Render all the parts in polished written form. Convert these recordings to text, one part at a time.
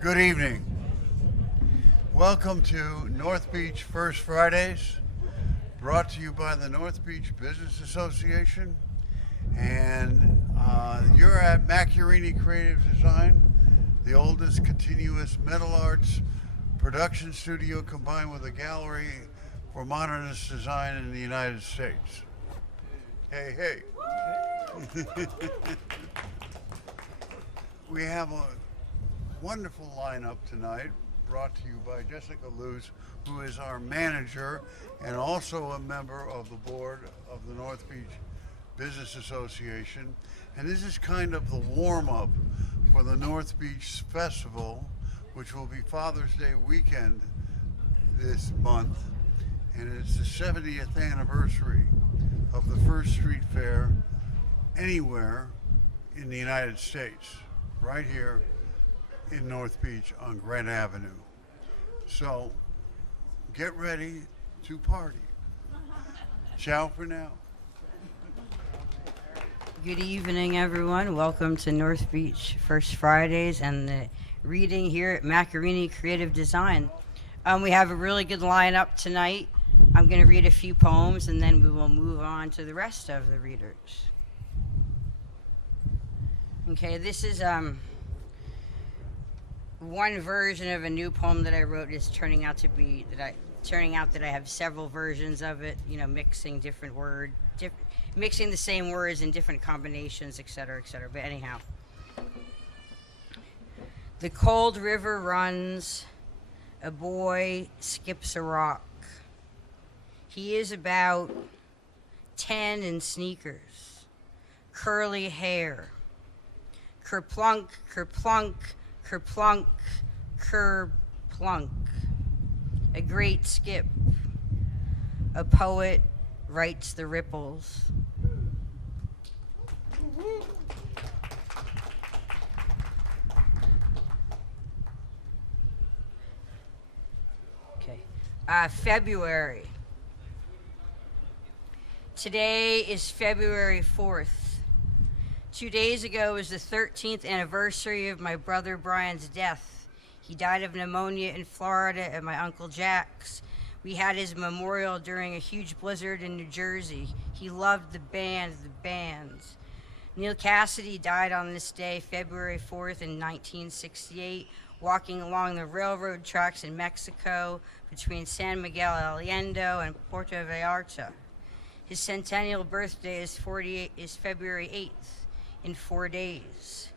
Good evening. Welcome to North Beach First Fridays, brought to you by the North Beach Business Association. And you're at Macchiarini Creative Design, the oldest continuous metal arts production studio combined with a gallery for modernist design in the United States. Hey, hey. We have a wonderful lineup tonight, brought to you by Jessica Loos, who is our manager and also a member of the board of the North Beach Business Association. And this is kind of the warm-up for the North Beach Festival, which will be Father's Day weekend this month. And it's the 70th anniversary of the first street fair anywhere in the United States, right here in North Beach on Grant Avenue. So get ready to party. Ciao for now. Good evening, everyone. Welcome to North Beach First Fridays and the reading here at Macchiarini Creative Design. We have a really good lineup tonight. I'm going to read a few poems and then we will move on to the rest of the readers. Okay, this is one version of a new poem that I wrote. Is turning out that I have several versions of it, mixing different words, mixing the same words in different combinations, etc., etc. But anyhow, the cold river runs, a boy skips a rock. He is about 10 in sneakers, curly hair, kerplunk, kerplunk, kerplunk, kerplunk. A great skip. A poet writes the ripples. Okay. February. Today is February 4th. 2 days ago was the 13th anniversary of my brother Brian's death. He died of pneumonia in Florida at my Uncle Jack's. We had his memorial during a huge blizzard in New Jersey. He loved the bands. Neil Cassidy died on this day, February 4th in 1968, walking along the railroad tracks in Mexico between San Miguel Allende and Puerto Vallarta. His centennial birthday is February 8th. In 4 days.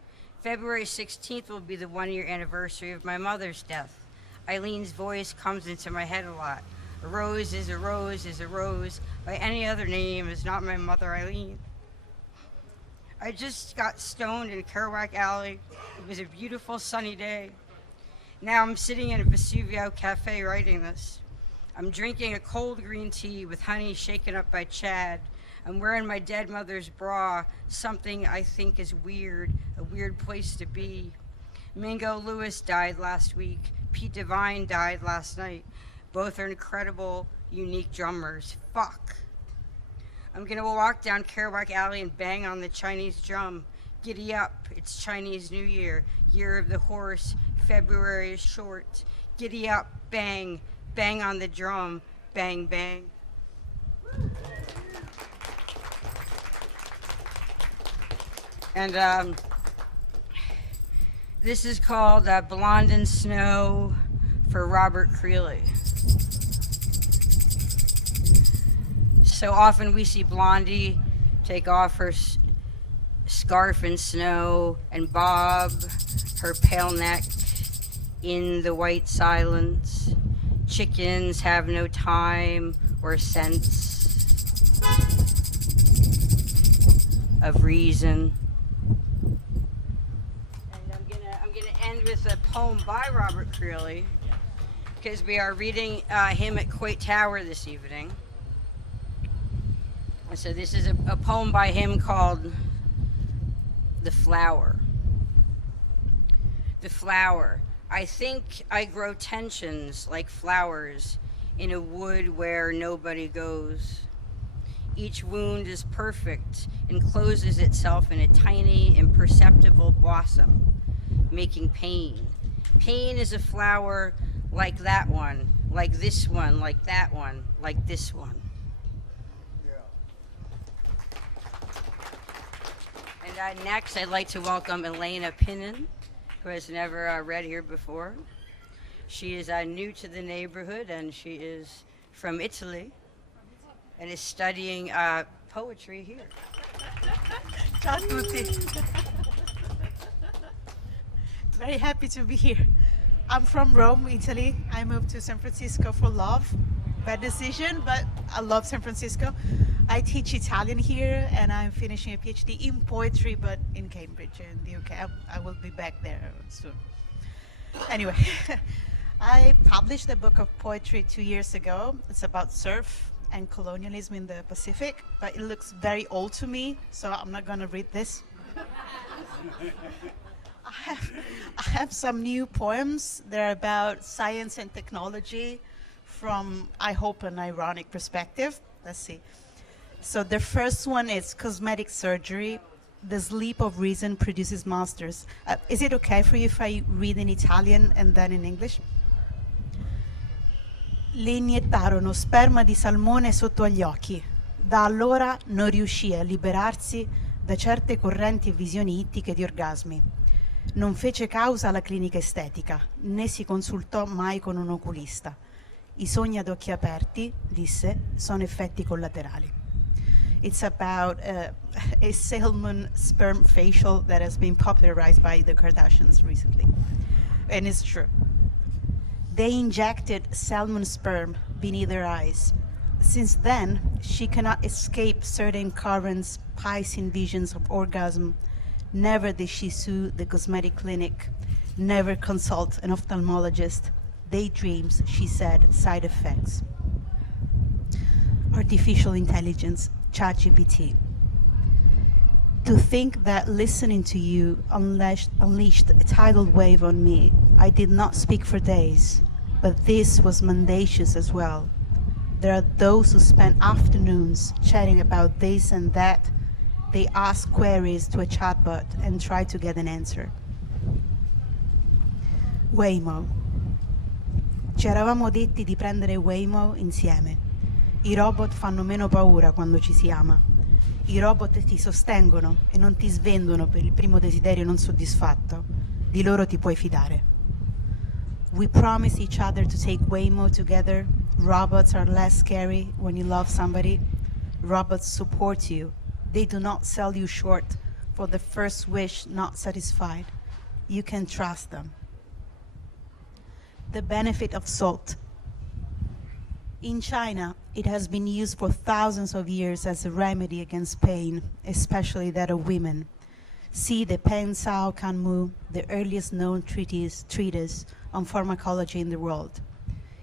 February 16th will be the 1-year anniversary of my mother's death. Eileen's voice comes into my head a lot. A rose is a rose is a rose. By any other name is not my mother Eileen. I just got stoned in Kerouac Alley. It was a beautiful sunny day. Now I'm sitting in a Vesuvio cafe writing this. I'm drinking a cold green tea with honey shaken up by Chad. I'm wearing my dead mother's bra, something I think is weird, a weird place to be. Mingo Lewis died last week. Pete Devine died last night. Both are incredible, unique drummers. Fuck. I'm gonna walk down Kerouac Alley and bang on the Chinese drum. Giddy up, it's Chinese New Year, year of the horse, February is short. Giddy up, bang, bang on the drum, bang, bang. And this is called Blonde in Snow for Robert Creeley. So often we see Blondie take off her scarf in snow and bob her pale neck in the white silence. Chickens have no time or sense of reason. End with a poem by Robert Creeley, because we are reading him at Coit Tower this evening. And so this is a poem by him called The Flower. The flower. I think I grow tensions like flowers in a wood where nobody goes. Each wound is perfect, encloses itself in a tiny, imperceptible blossom, making pain. Pain is a flower like that one, like this one, like that one, like this one. And next, I'd like to welcome Elena Pinnen, who has never read here before. She is new to the neighborhood, and she is from Italy, and is studying poetry here. Ciao a tutti. Very happy to be here. I'm from Rome, Italy. I moved to San Francisco for love. Bad decision, but I love San Francisco. I teach Italian here, and I'm finishing a PhD in poetry, but in Cambridge in the UK. I will be back there soon. Anyway, I published a book of poetry 2 years ago. It's about surf and colonialism in the Pacific, but it looks very old to me, so I'm not going to read this. I have some new poems. They're about science and technology from, I hope, an ironic perspective. Let's see. So the first one is cosmetic surgery. The sleep of reason produces monsters. Is it okay for you if I read in Italian and then in English? Le iniettarono sperma di salmone sotto agli occhi. Da allora non riuscì a liberarsi da certe correnti e visioni ittiche di orgasmi. Non fece causa alla clinica estetica, né si consultò mai con un oculista. I sogni ad occhi aperti, disse, sono effetti collaterali. It's about a salmon sperm facial that has been popularized by the Kardashians recently. And it's true. They injected salmon sperm beneath her eyes. Since then, she cannot escape certain currents, piscine visions of orgasm. Never did she sue the cosmetic clinic, never consult an ophthalmologist. Daydreams, she said, side effects. Artificial intelligence, ChatGPT. To think that listening to you unleashed a tidal wave on me. I did not speak for days, but this was mendacious as well. There are those who spend afternoons chatting about this and that. They ask queries to a chatbot and try to get an answer. Waymo. Ci eravamo detti di prendere Waymo insieme. I robot fanno meno paura quando ci si ama. I robot ti sostengono e non ti svendono per il primo desiderio non soddisfatto. Di loro ti puoi fidare. We promise each other to take Waymo together. Robots are less scary when you love somebody. Robots support you. They do not sell you short for the first wish not satisfied. You can trust them. The benefit of salt. In China, it has been used for thousands of years as a remedy against pain, especially that of women. See the Pen Sao Kanmu, the earliest known treatise on pharmacology in the world.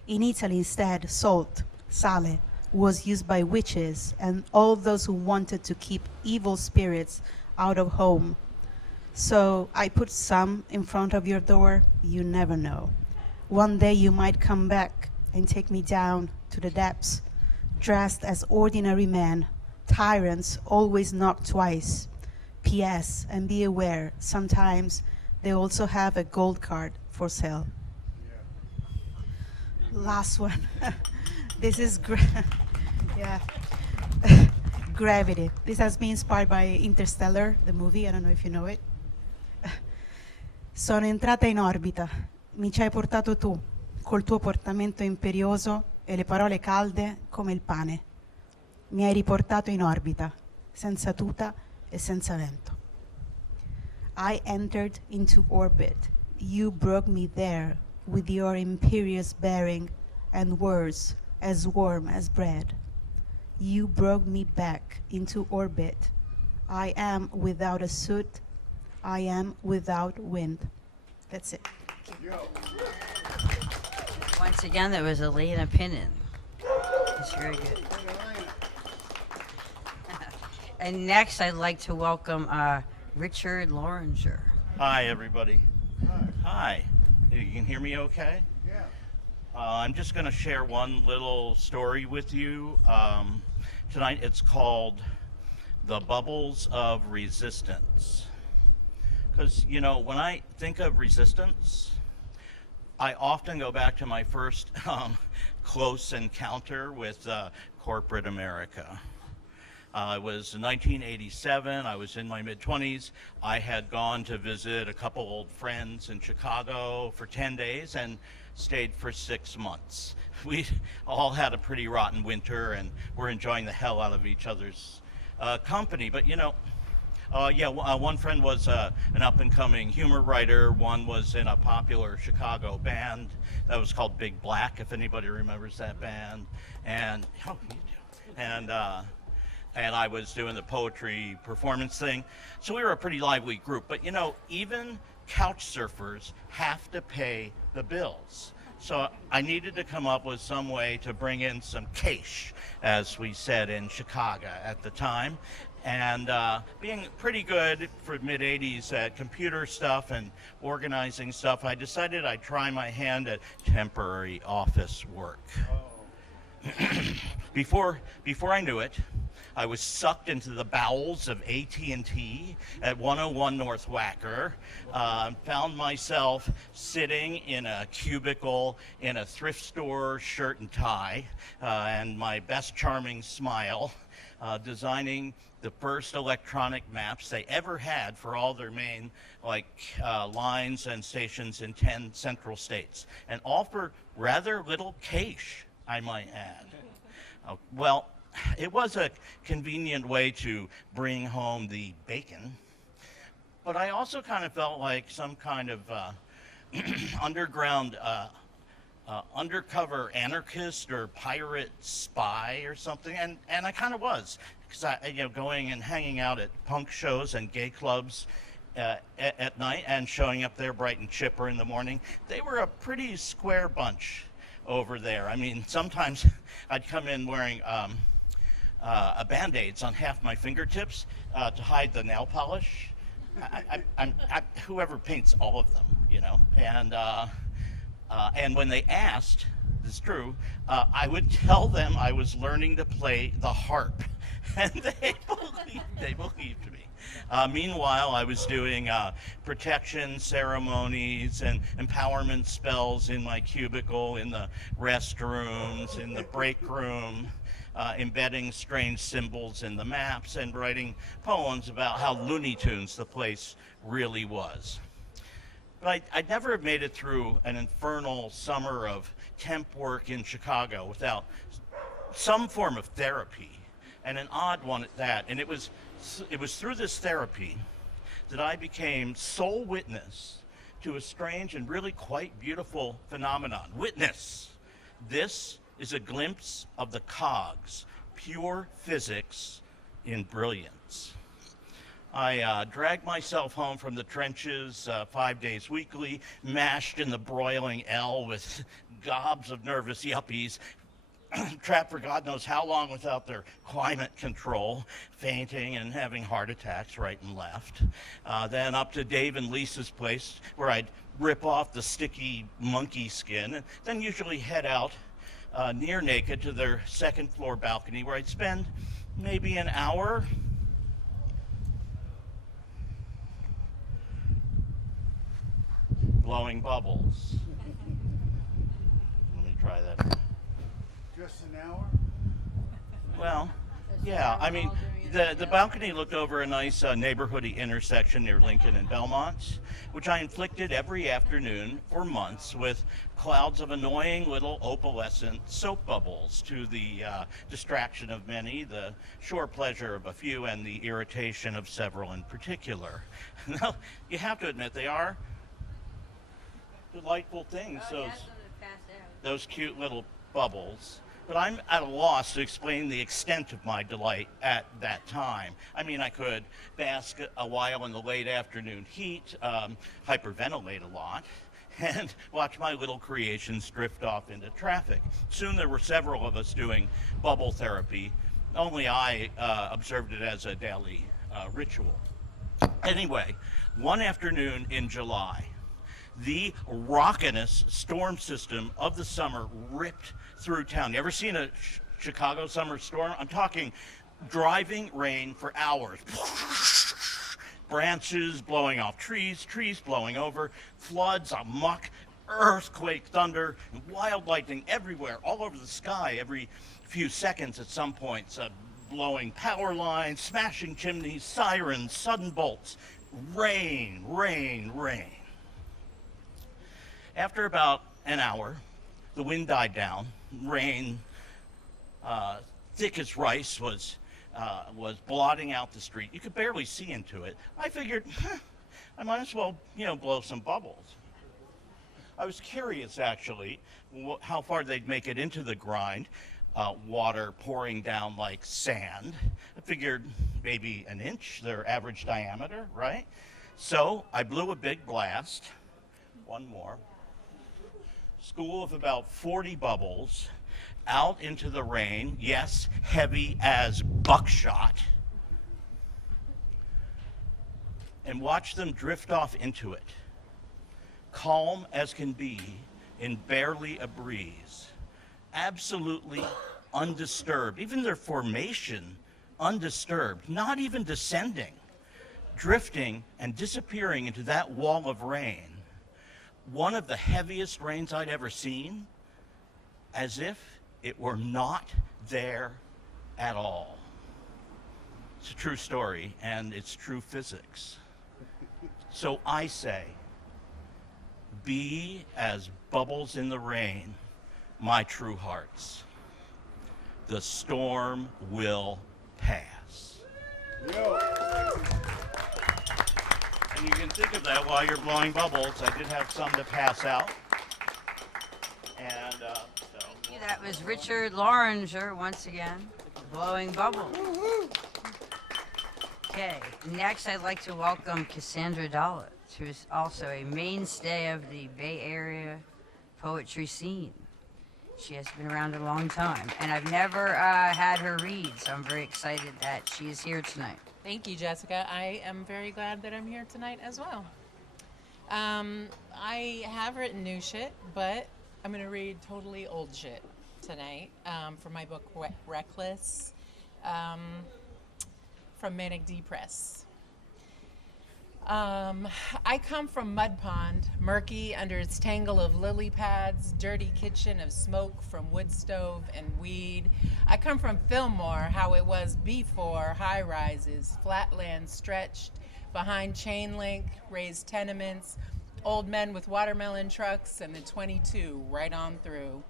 In Italy, instead, salt, sale, was used by witches and all those who wanted to keep evil spirits out of home. So I put some in front of your door. You never know. One day you might come back and take me down to the depths, dressed as ordinary men. Tyrants always knock twice. P.S. And be aware, sometimes they also have a gold card for sale. Yeah. Last one. This is Gravity. This has been inspired by Interstellar, the movie. I don't know if you know it. Sono entrata in orbita. Mi ci hai portato tu, col tuo portamento imperioso e le parole calde come il pane. Mi hai riportato in orbita, senza tuta e senza vento. I entered into orbit. You broke me there with your imperious bearing and words as warm as bread. You broke me back into orbit. I am without a suit. I am without wind. That's it. Once again, that was Elena Pinnen. It's very good. And next, I'd like to welcome Richard Loringer. Hi, everybody. Hi. You can hear me okay? Yeah. I'm just going to share one little story with you tonight. It's called The Bubbles of Resistance. Because, you know, when I think of resistance, I often go back to my first close encounter with corporate America. It was 1987. I was in my mid-20s. I had gone to visit a couple old friends in Chicago for 10 days and stayed for 6 months. We all had a pretty rotten winter and were enjoying the hell out of each other's company. But you know, one friend was an up-and-coming humor writer. One was in a popular Chicago band that was called Big Black, if anybody remembers that band. And and I was doing the poetry performance thing. So we were a pretty lively group. But you know, even couch surfers have to pay the bills. So I needed to come up with some way to bring in some cash, as we said in Chicago at the time. And being pretty good for mid-'80s at computer stuff and organizing stuff, I decided I'd try my hand at temporary office work. Before I knew it, I was sucked into the bowels of AT&T at 101 North Wacker, found myself sitting in a cubicle in a thrift store shirt and tie, and my best charming smile, designing the first electronic maps they ever had for all their main lines and stations in 10 central states, and all for rather little cash, I might add. Well, it was a convenient way to bring home the bacon, but I also kind of felt like some kind of underground undercover anarchist or pirate spy or something, and I kind of was, because going and hanging out at punk shows and gay clubs at night and showing up there bright and chipper in the morning. They were a pretty square bunch over there. I mean, sometimes I'd come in wearing a Band-Aids on half my fingertips to hide the nail polish. Whoever paints all of them, you know, and when they asked, this is true, I would tell them I was learning to play the harp, and they believed me. Meanwhile, I was doing protection ceremonies and empowerment spells in my cubicle, in the restrooms, in the break room, embedding strange symbols in the maps and writing poems about how Looney Tunes the place really was. But I'd never have made it through an infernal summer of temp work in Chicago without some form of therapy, and an odd one at that. And it was through this therapy that I became sole witness to a strange and really quite beautiful phenomenon. Witness, this is a glimpse of the cogs, pure physics in brilliance. I dragged myself home from the trenches 5 days weekly, mashed in the broiling L with gobs of nervous yuppies, trapped for God knows how long without their climate control, fainting and having heart attacks right and left. Then up to Dave and Lisa's place, where I'd rip off the sticky monkey skin, and then usually head out near naked to their second floor balcony, where I'd spend maybe an hour blowing bubbles. Let me try that. Just an hour? Well, yeah, I mean, the balcony looked over a nice neighborhoody intersection near Lincoln and Belmont, which I inflicted every afternoon for months with clouds of annoying little opalescent soap bubbles, to the distraction of many, the sure pleasure of a few, and the irritation of several in particular. Now, you have to admit, they are delightful things, those cute little bubbles. But I'm at a loss to explain the extent of my delight at that time. I mean, I could bask a while in the late afternoon heat, hyperventilate a lot, and watch my little creations drift off into traffic. Soon there were several of us doing bubble therapy. Only I observed it as a daily ritual. Anyway, one afternoon in July, the rockinest storm system of the summer ripped through town. You ever seen a Chicago summer storm? I'm talking driving rain for hours. Branches blowing off trees, trees blowing over, floods, a muck, earthquake, thunder, and wild lightning everywhere, all over the sky every few seconds at some points, blowing power lines, smashing chimneys, sirens, sudden bolts, rain, rain, rain. After about an hour, the wind died down. Rain, thick as rice, was blotting out the street. You could barely see into it. I figured, I might as well, blow some bubbles. I was curious, actually, how far they'd make it into the grind. Water pouring down like sand. I figured maybe an inch, their average diameter, right? So I blew a big blast. One more. School of about 40 bubbles out into the rain. Yes, heavy as buckshot. And watch them drift off into it. Calm as can be in barely a breeze. Absolutely undisturbed. Even their formation undisturbed, not even descending, drifting and disappearing into that wall of rain. One of the heaviest rains I'd ever seen, as if it were not there at all. It's a true story, and it's true physics. So I say, be as bubbles in the rain, my true hearts. The storm will pass. Yo. And you can think of that while you're blowing bubbles. I did have some to pass out. And That was Richard Loringer once again, blowing bubbles. Okay, next I'd like to welcome Cassandra Dallett, who is also a mainstay of the Bay Area poetry scene. She has been around a long time, and I've never had her read, so I'm very excited that she is here tonight. Thank you, Jessica. I am very glad that I'm here tonight as well. I have written new shit, but I'm going to read totally old shit tonight from my book Reckless from Manic D Press. I come from Mud Pond, murky under its tangle of lily pads, dirty kitchen of smoke from wood stove and weed. I come from Fillmore, how it was before high rises, flatland stretched behind chain link, raised tenements, old men with watermelon trucks, and the 22 right on through.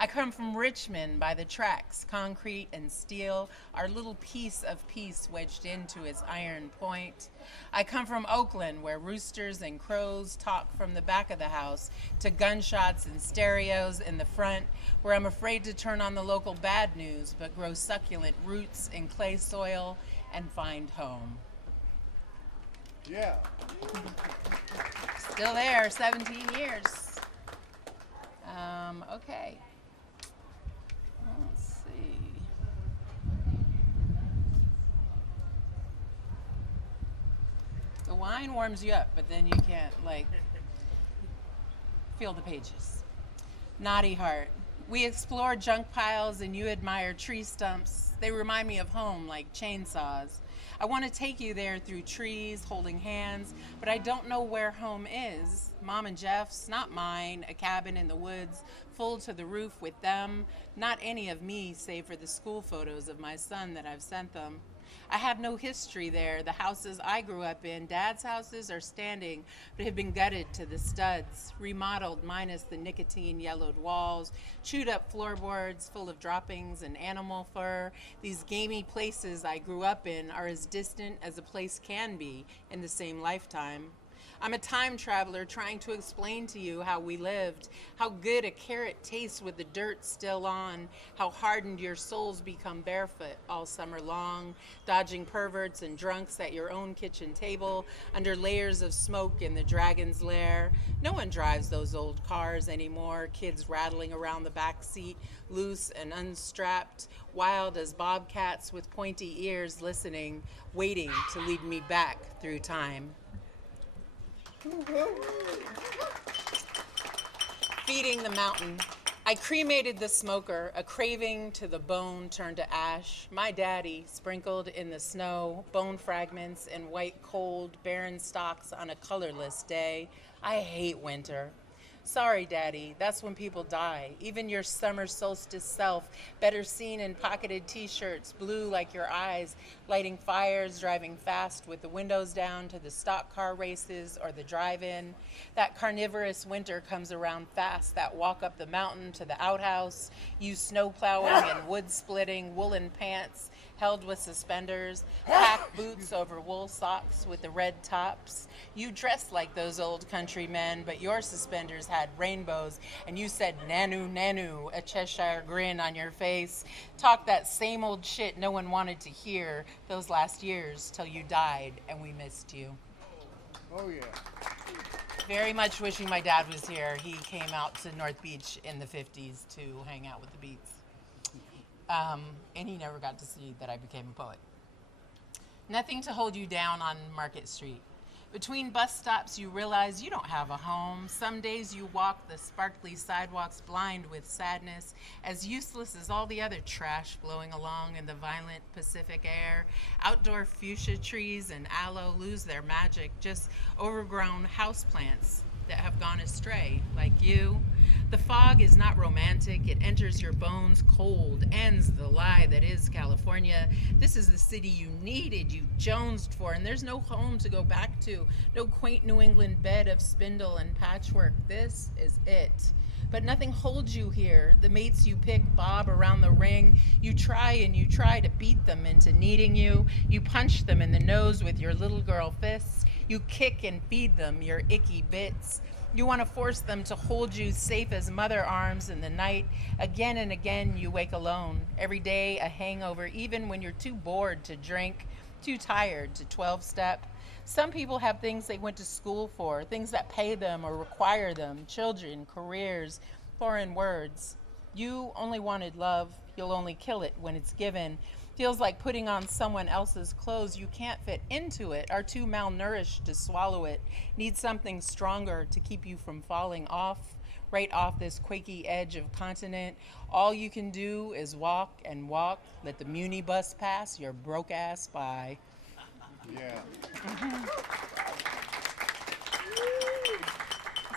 I come from Richmond by the tracks, concrete and steel, our little piece of peace wedged into its iron point. I come from Oakland, where roosters and crows talk from the back of the house to gunshots and stereos in the front, where I'm afraid to turn on the local bad news, but grow succulent roots in clay soil and find home. Yeah. Still there, 17 years. Okay. Let's see. The wine warms you up, but then you can't, feel the pages. Naughty Heart. We explore junk piles and you admire tree stumps. They remind me of home like chainsaws. I want to take you there through trees, holding hands, but I don't know where home is. Mom and Jeff's, not mine, a cabin in the woods, full to the roof with them, not any of me save for the school photos of my son that I've sent them. I have no history there. The houses I grew up in, Dad's houses, are standing, but have been gutted to the studs, remodeled minus the nicotine-yellowed walls, chewed up floorboards full of droppings and animal fur. These gamey places I grew up in are as distant as a place can be in the same lifetime. I'm a time traveler trying to explain to you how we lived, how good a carrot tastes with the dirt still on, how hardened your souls become barefoot all summer long, dodging perverts and drunks at your own kitchen table, under layers of smoke in the dragon's lair. No one drives those old cars anymore, kids rattling around the back seat, loose and unstrapped, wild as bobcats with pointy ears listening, waiting to lead me back through time. Feeding the mountain. I cremated the smoker, a craving to the bone turned to ash. My daddy, sprinkled in the snow, bone fragments and white cold, barren stalks on a colorless day. I hate winter. Sorry, Daddy, that's when people die. Even your summer solstice self, better seen in pocketed t-shirts, blue like your eyes, lighting fires, driving fast with the windows down to the stock car races or the drive-in. That carnivorous winter comes around fast, that walk up the mountain to the outhouse, you snow plowing and wood splitting, woolen pants, held with suspenders, pack boots over wool socks with the red tops. You dressed like those old country men, but your suspenders had rainbows, and you said nanu nanu, a Cheshire grin on your face. Talk that same old shit no one wanted to hear those last years till you died and we missed you. Oh, yeah. Very much wishing my dad was here. He came out to North Beach in the 50s to hang out with the Beats. And he never got to see that I became a poet. Nothing to hold you down on Market Street. Between bus stops, you realize you don't have a home. Some days you walk the sparkly sidewalks blind with sadness, as useless as all the other trash blowing along in the violent Pacific air. Outdoor fuchsia trees and aloe lose their magic, just overgrown houseplants that have gone astray, like you. The fog is not romantic. It enters your bones cold, ends the lie that is California. This is the city you needed, you jonesed for, and there's no home to go back to, no quaint New England bed of spindle and patchwork. This is it. But nothing holds you here. The mates you pick bob around the ring. You try and you try to beat them into needing you. You punch them in the nose with your little girl fists. You kick and feed them your icky bits. You want to force them to hold you safe as mother arms in the night. Again and again you wake alone. Every day a hangover, even when you're too bored to drink, too tired to 12-step. Some people have things they went to school for, things that pay them or require them, children, careers, foreign words. You only wanted love. You'll only kill it when it's given. Feels like putting on someone else's clothes. You can't fit into it, are too malnourished to swallow it. Need something stronger to keep you from falling off, right off this quaky edge of continent. All you can do is walk and walk. Let the Muni bus pass your broke ass by. Yeah.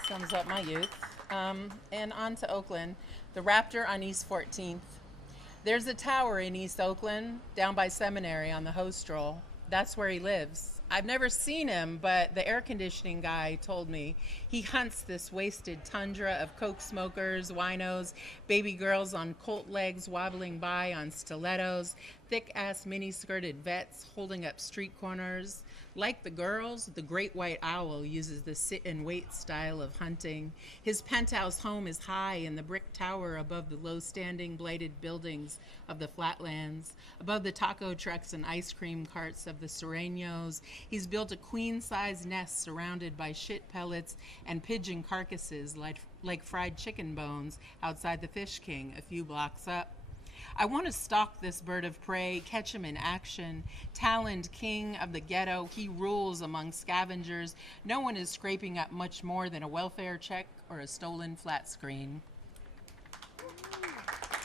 Sums up my youth. And on to Oakland, the Raptor on East 14th. There's a tower in East Oakland, down by Seminary on the Host Stroll. That's where he lives. I've never seen him, but the air conditioning guy told me he hunts this wasted tundra of coke smokers, winos, baby girls on colt legs wobbling by on stilettos, thick-ass mini-skirted vets holding up street corners. Like the girls, the great white owl uses the sit-and-wait style of hunting. His penthouse home is high in the brick tower above the low-standing blighted buildings of the flatlands, above the taco trucks and ice cream carts of the Sureños. He's built a queen-size nest surrounded by shit pellets and pigeon carcasses like fried chicken bones outside the Fish King a few blocks up. I want to stalk this bird of prey, catch him in action. Taloned king of the ghetto, he rules among scavengers. No one is scraping up much more than a welfare check or a stolen flat screen.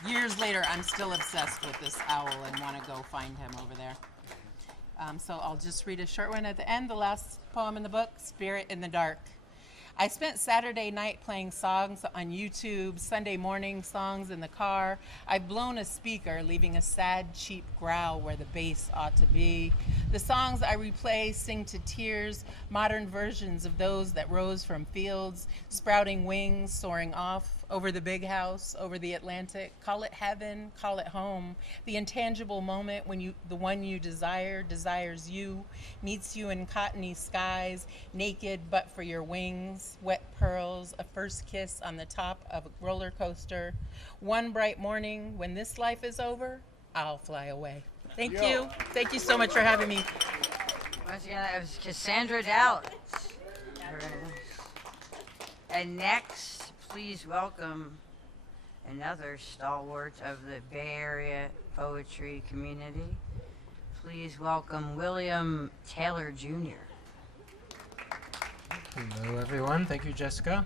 Years later, I'm still obsessed with this owl and want to go find him over there. So I'll just read a short one at the end, the last poem in the book, Spirit in the Dark. I spent Saturday night playing songs on YouTube, Sunday morning songs in the car. I've blown a speaker, leaving a sad, cheap growl where the bass ought to be. The songs I replay sing to tears, modern versions of those that rose from fields, sprouting wings, soaring off, over the big house, over the Atlantic. Call it heaven, call it home. The intangible moment when the one you desire desires you, meets you in cottony skies, naked but for your wings, wet pearls, a first kiss on the top of a roller coaster. One bright morning, when this life is over, I'll fly away. Thank you. Thank you so much for having me. Once again, that was Cassandra Dallett. And next, please welcome another stalwart of the Bay Area poetry community. Please welcome William Taylor Jr. Hello, everyone. Thank you, Jessica.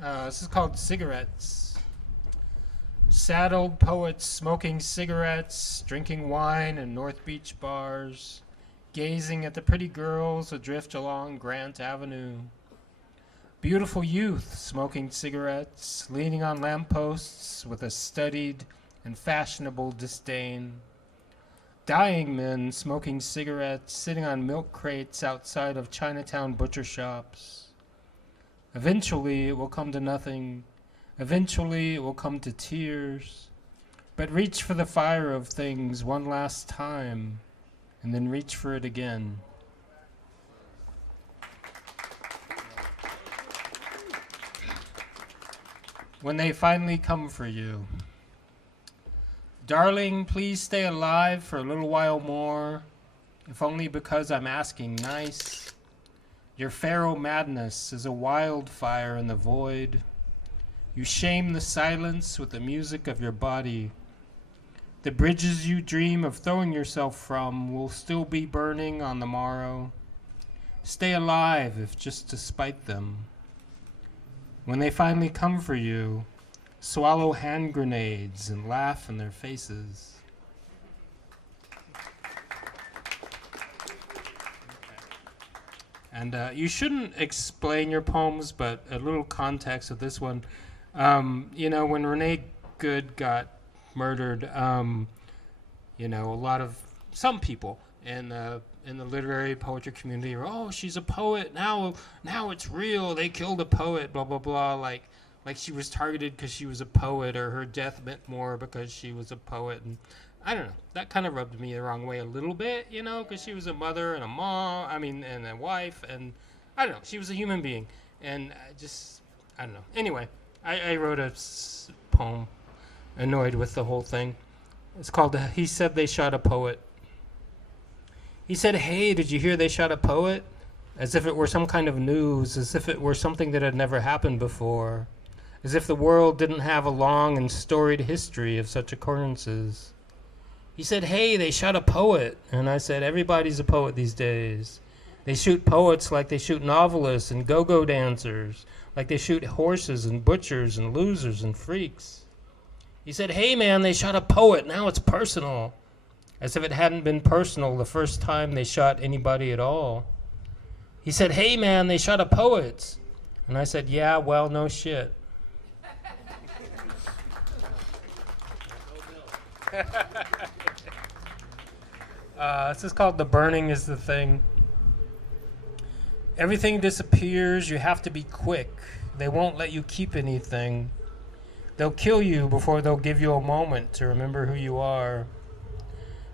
This is called Cigarettes. Saddled poets smoking cigarettes, drinking wine in North Beach bars, gazing at the pretty girls adrift along Grant Avenue. Beautiful youth smoking cigarettes, leaning on lampposts with a studied and fashionable disdain. Dying men smoking cigarettes, sitting on milk crates outside of Chinatown butcher shops. Eventually it will come to nothing. Eventually it will come to tears. But reach for the fire of things one last time, and then reach for it again. When they finally come for you. Darling, please stay alive for a little while more, if only because I'm asking nice. Your pharaoh madness is a wildfire in the void. You shame the silence with the music of your body. The bridges you dream of throwing yourself from will still be burning on the morrow. Stay alive, if just to spite them. When they finally come for you, swallow hand grenades and laugh in their faces. And you shouldn't explain your poems, but a little context of this one. You know, when Renee Good got murdered, you know, some people in the literary poetry community were, oh, she's a poet, now it's real, they killed a poet, blah, blah, blah, like she was targeted because she was a poet, or her death meant more because she was a poet. And I don't know, that kind of rubbed me the wrong way a little bit, you know, because she was a mother and a mom, and a wife, and I don't know, she was a human being, and I don't know. Anyway, I wrote a poem annoyed with the whole thing. It's called He Said They Shot a Poet. He said, hey, did you hear they shot a poet? As if it were some kind of news, as if it were something that had never happened before, as if the world didn't have a long and storied history of such occurrences. He said, hey, they shot a poet. And I said, everybody's a poet these days. They shoot poets like they shoot novelists and go-go dancers, like they shoot horses and butchers and losers and freaks. He said, hey, man, they shot a poet. Now it's personal. As if it hadn't been personal the first time they shot anybody at all. He said, hey, man, they shot a poet. And I said, yeah, well, no shit. This is called The Burning is the Thing. Everything disappears. You have to be quick. They won't let you keep anything. They'll kill you before they'll give you a moment to remember who you are.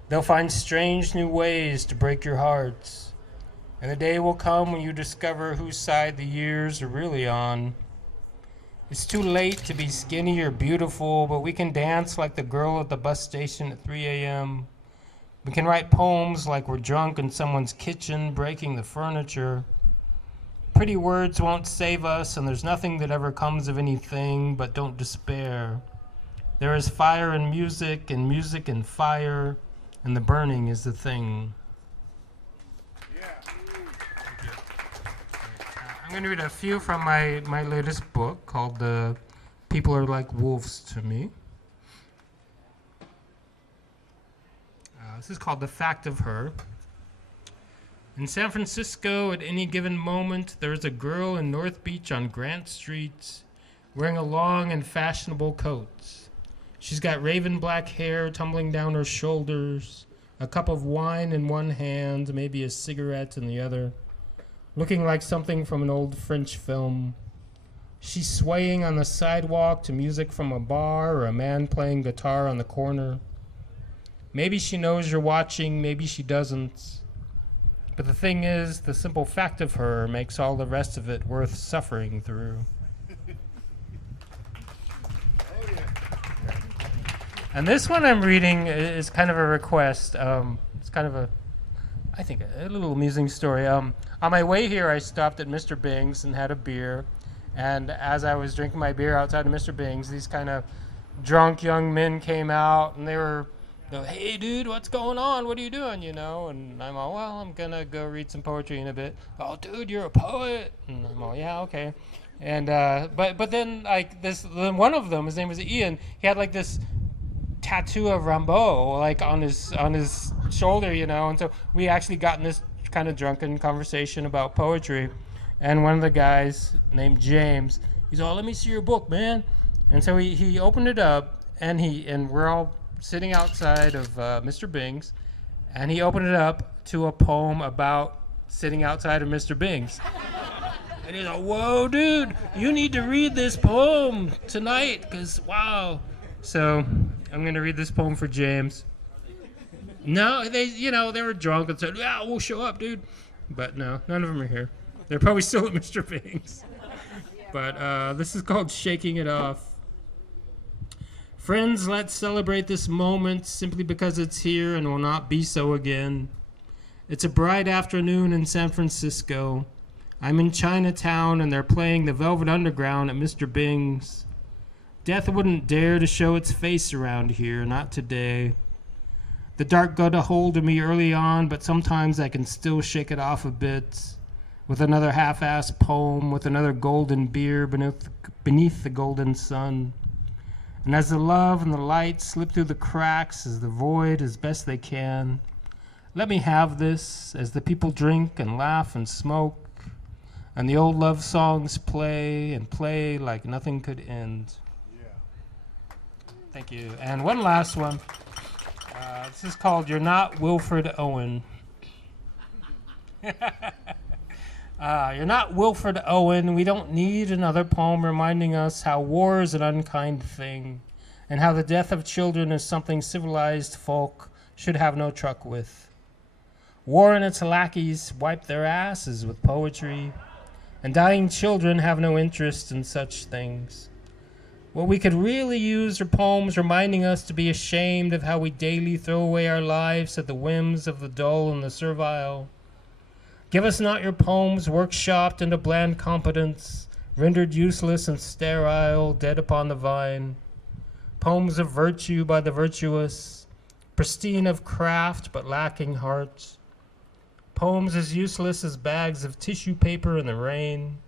They'll find strange new ways to break your hearts. And the day will come when you discover whose side the years are really on. It's too late to be skinny or beautiful, but we can dance like the girl at the bus station at 3 a.m. We can write poems like we're drunk in someone's kitchen, breaking the furniture. Pretty words won't save us, and there's nothing that ever comes of anything, but don't despair. There is fire in music and fire, and the burning is the thing. Yeah. I'm going to read a few from my latest book called People Are Like Wolves to Me. This is called The Fact of Her. In San Francisco, at any given moment, there is a girl in North Beach on Grant Street wearing a long and fashionable coat. She's got raven black hair tumbling down her shoulders, a cup of wine in one hand, maybe a cigarette in the other, looking like something from an old French film. She's swaying on the sidewalk to music from a bar or a man playing guitar on the corner. Maybe she knows you're watching, maybe she doesn't. But the thing is, the simple fact of her makes all the rest of it worth suffering through. And this one I'm reading is kind of a request. It's kind of I think, a little amusing story. On my way here, I stopped at Mr. Bing's and had a beer. And as I was drinking my beer outside of Mr. Bing's, these kind of drunk young men came out, and they were, hey, dude, what's going on? What are you doing, And I'm all, well, I'm going to go read some poetry in a bit. Oh, dude, you're a poet. And I'm all, yeah, okay. And but then, like, one of them, his name was Ian, he had, like, this tattoo of Rimbaud, like, on his shoulder, and so we actually got in this kind of drunken conversation about poetry. And one of the guys named James, he's all, let me see your book, man. And so he opened it up, and we're all sitting outside of Mr. Bing's, and he opened it up to a poem about sitting outside of Mr. Bing's. And he's like, whoa, dude, you need to read this poem tonight, because, wow. So I'm going to read this poem for James. No, they were drunk and said, yeah, we'll show up, dude. But no, none of them are here. They're probably still at Mr. Bing's. But this is called Shaking It Off. Friends, let's celebrate this moment simply because it's here and will not be so again. It's a bright afternoon in San Francisco. I'm in Chinatown and they're playing the Velvet Underground at Mr. Bing's. Death wouldn't dare to show its face around here, not today. The dark got a hold of me early on, but sometimes I can still shake it off a bit. With another half-assed poem, with another golden beer beneath the golden sun. And as the love and the light slip through the cracks as the void as best they can, let me have this as the people drink and laugh and smoke, and the old love songs play and play like nothing could end. Yeah. Thank you. And one last one. This is called You're Not Wilfred Owen. You're not Wilfred Owen. We don't need another poem reminding us how war is an unkind thing and how the death of children is something civilized folk should have no truck with. War and its lackeys wipe their asses with poetry, and dying children have no interest in such things. What we could really use are poems reminding us to be ashamed of how we daily throw away our lives at the whims of the dull and the servile. Give us not your poems workshopped into bland competence, rendered useless and sterile, dead upon the vine. Poems of virtue by the virtuous, pristine of craft but lacking heart. Poems as useless as bags of tissue paper in the rain.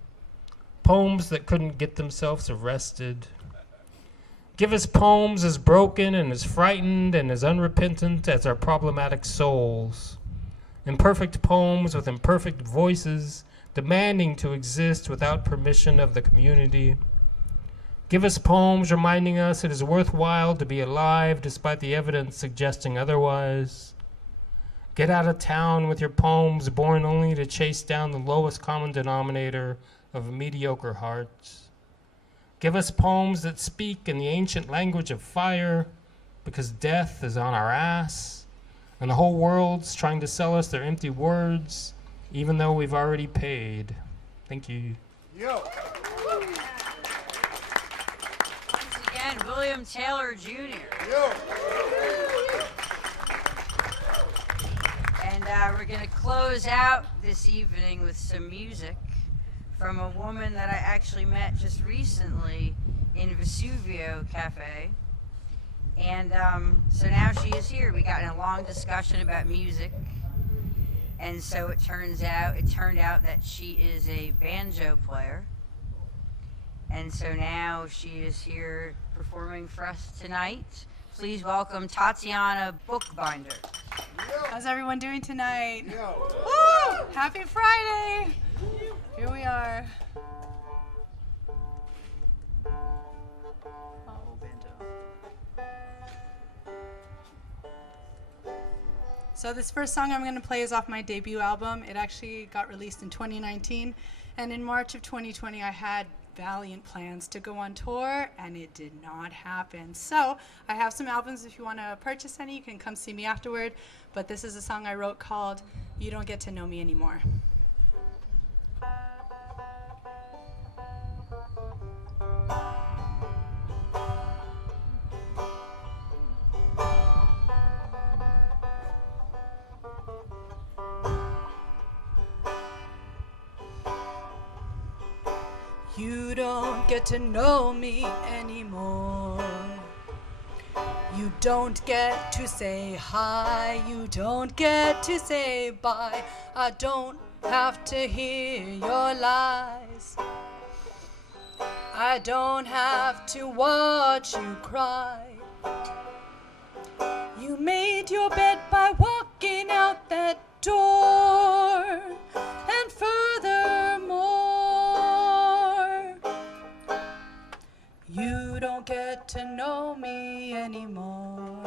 Poems that couldn't get themselves arrested. Give us poems as broken and as frightened and as unrepentant as our problematic souls. Imperfect poems with imperfect voices, demanding to exist without permission of the community. Give us poems reminding us it is worthwhile to be alive despite the evidence suggesting otherwise. Get out of town with your poems born only to chase down the lowest common denominator of mediocre hearts. Give us poems that speak in the ancient language of fire because death is on our ass and the whole world's trying to sell us their empty words even though we've already paid. Thank you. Yo. Once again, William Taylor Jr. Yo. And we're going to close out this evening with some music from a woman that I actually met just recently in Vesuvio Cafe. And so now she is here. We got in a long discussion about music. And so it turned out that she is a banjo player. And so now she is here performing for us tonight. Please welcome Tatiana Bookbinder. How's everyone doing tonight? Yo. Woo! Happy Friday! Here we are. Oh, banjo. So this first song I'm going to play is off my debut album. It actually got released in 2019, and in March of 2020 I had valiant plans to go on tour, and it did not happen. So I have some albums. If you want to purchase any, you can come see me afterward. But this is a song I wrote called You Don't Get to Know Me Anymore. You don't get to know me anymore. You don't get to say hi. You don't get to say bye. I don't have to hear your lies. I don't have to watch you cry. You made your bed by walking out that door. And furthermore, don't get to know me anymore.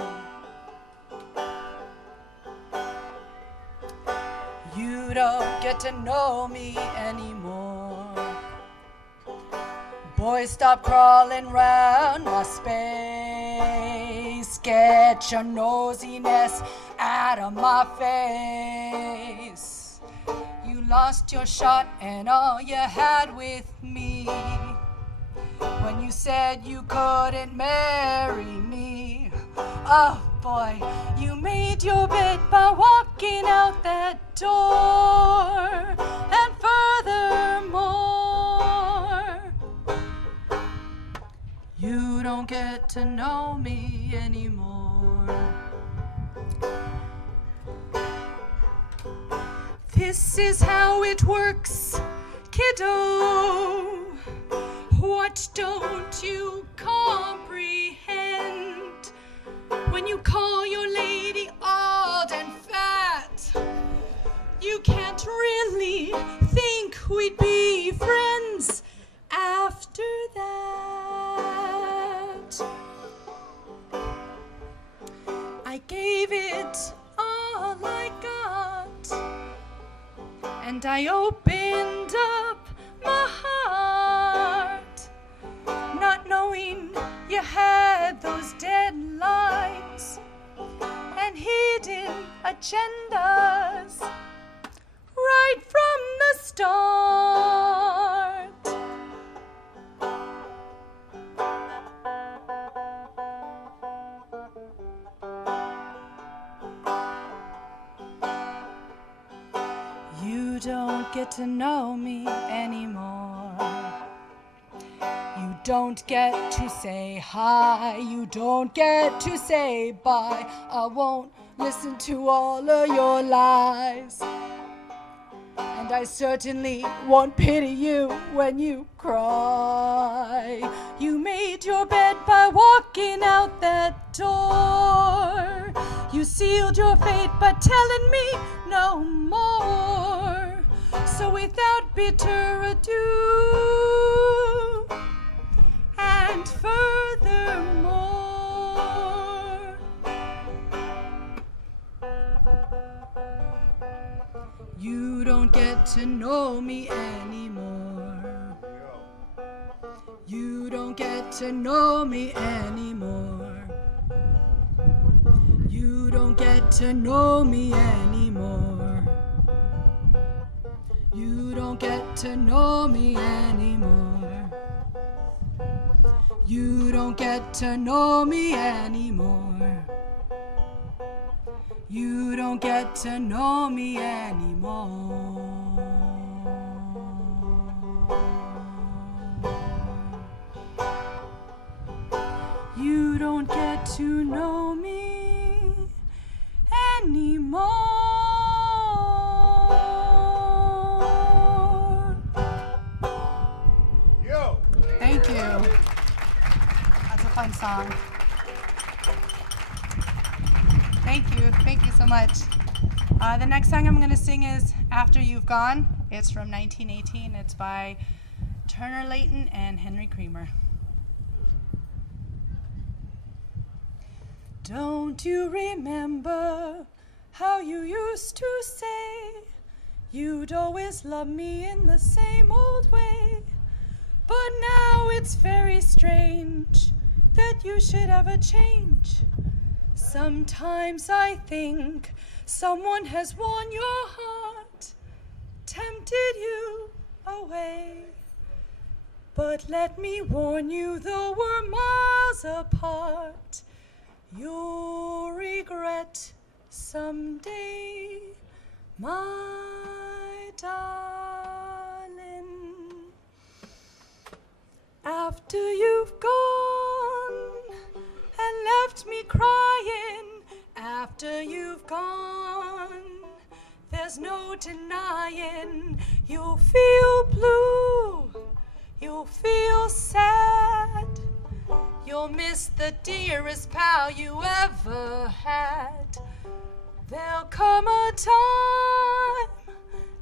You don't get to know me anymore. Boy, stop crawling round my space. Get your nosiness out of my face. You lost your shot and all you had with me when you said you couldn't marry me. Oh boy, you made your bed by walking out that door. And furthermore, you don't get to know me anymore. This is how it works, kiddo. What don't you comprehend? When you call your lady old and fat, you can't really think we'd be friends after that. I gave it all I got, and I opened up my heart, not knowing you had those deadlines and hidden agendas right from the start. You don't get to know me anymore. You don't get to say hi. You don't get to say bye. I won't listen to all of your lies. And I certainly won't pity you when you cry. You made your bed by walking out that door. You sealed your fate by telling me no more. So without bitter ado, and furthermore, you don't get to know me anymore. You don't get to know me anymore. You don't get to know me anymore. You don't get to know me anymore. You don't get to know me anymore. You don't get to know me anymore. You don't get to know me anymore. Yo! Thank you. That's a fun song. Thank you so much. The next song I'm going to sing is After You've Gone. It's from 1918. It's by Turner Layton and Henry Creamer. Don't you remember how you used to say you'd always love me in the same old way? But now it's very strange that you should ever change. Sometimes I think someone has won your heart, tempted you away. But let me warn you, though we're miles apart, you'll regret someday, my darling. After you've gone and left me crying, after you've gone, there's no denying you'll feel blue, you'll feel sad, you'll miss the dearest pal you ever had. There'll come a time,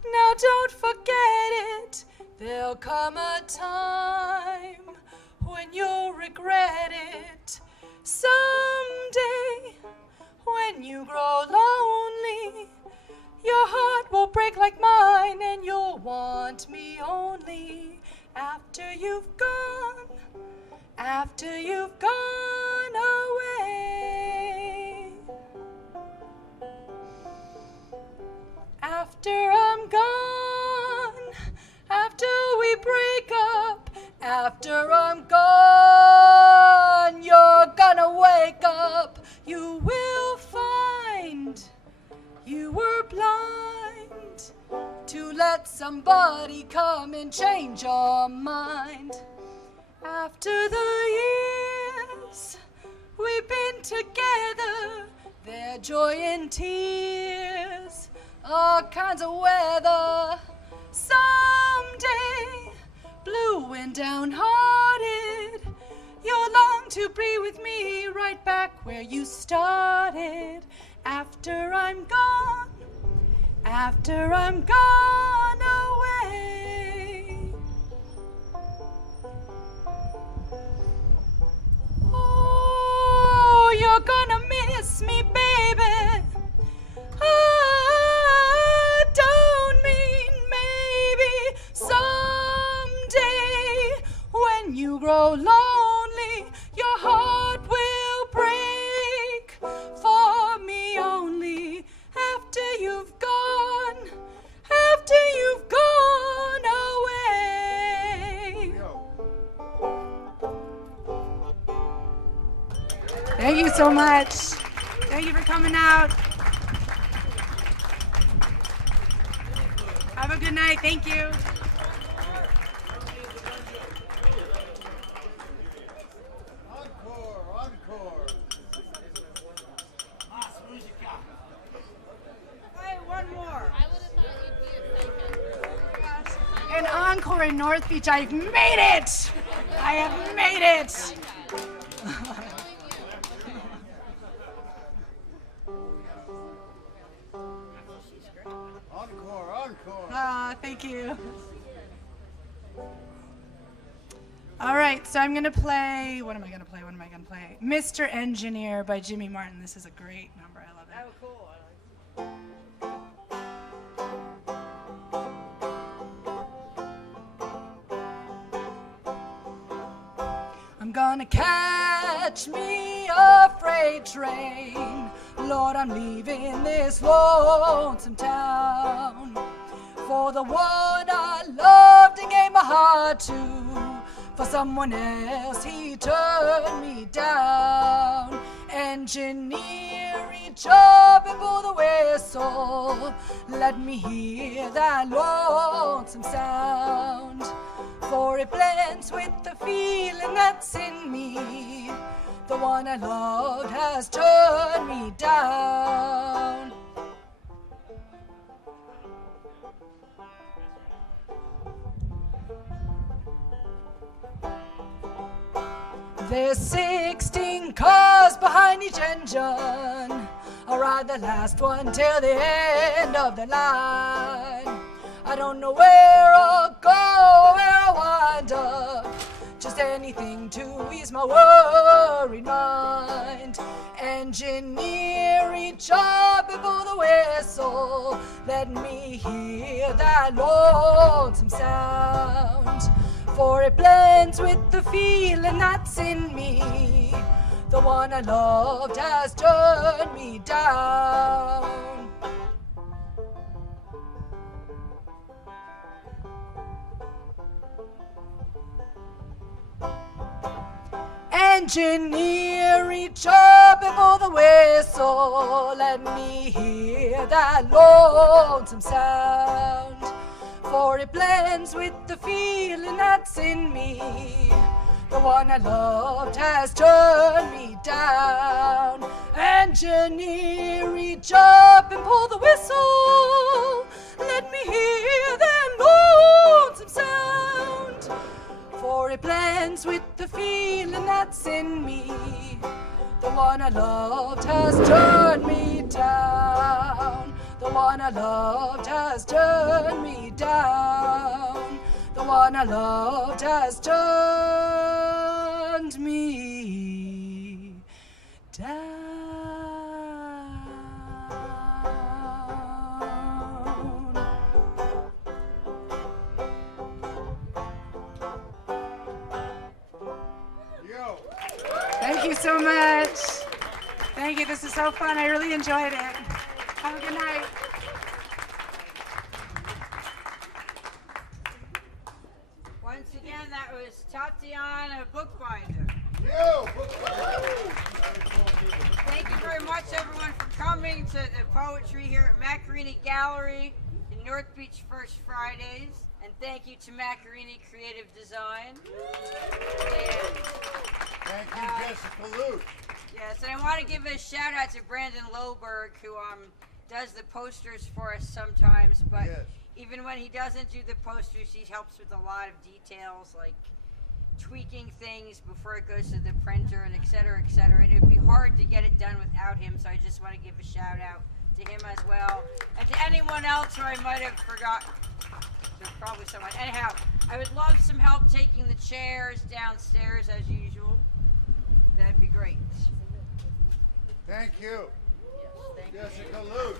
now don't forget it, there'll come a time when you'll regret it someday. When you grow lonely, your heart will break like mine, and you'll want me only after you've gone away. After I'm gone, after we break up, after I'm gone, you're gonna wake up. You will find you were blind to let somebody come and change your mind. After the years we've been together, their joy and tears, all kinds of weather. Someday, blue and downhearted, you'll long to be with me right back where you started. After I'm gone away. Oh, you're gonna miss me, baby. I don't mean maybe. Someday, when you grow lonely, your heart will break for me only after you've gone away. Thank you so much. Thank you for coming out. Have a good night. Thank you. Encore. Hey, one more. An encore in North Beach. I've made it. I have made it. Encore. Thank you. All right, so I'm going to play, what am I going to play? Mr. Engineer by Jimmy Martin. This is a great number. I love it. Oh, cool. I'm gonna catch me a freight train. Lord, I'm leaving this lonesome town for the one I loved and gave my heart to. For someone else, he turned me down. Engineering job and blow the whistle. Let me hear that lonesome sound. For it blends with the feeling that's in me. The one I loved has turned me down. There's 16 cars behind each engine. I'll ride the last one till the end of the line. I don't know where I'll go, where I'll wind up. Just anything to ease my worried mind. Engineering job and blow the whistle. Let me hear that lonesome sound. For it blends with the feeling that's in me. The one I loved has turned me down. Engineering job and blow the whistle. Let me hear that lonesome sound. For it blends with the feeling that's in me. The one I loved has turned me down. Engineering job and pull the whistle. Let me hear that lonesome sound. For it blends with the feeling that's in me. The one I loved has turned me down. The one I loved has turned me down. The one I loved has turned Thank you so much. Thank you. This is so fun. I really enjoyed it. Have a good night. Once again, that was Tatiana Bookbinder. Thank you very much, everyone, for coming to the poetry here at Macchiarini Gallery in North Beach First Fridays. And thank you to Macchiarini Creative Design. And, Thank you, Jessica Loos. yes, and I want to give a shout out to Brandon Loberg, who does the posters for us sometimes. But Yes. even when he doesn't do the posters, he helps with a lot of details, like tweaking things before it goes to the printer and et cetera, et cetera. And it would be hard to get it done without him, so I just want to give a shout out to him as well. And to anyone else who I might have forgotten. There's probably someone. Anyhow, I would love some help taking the chairs downstairs as usual. That'd be great. Thank you, Yes, thank you. Jessica Loos.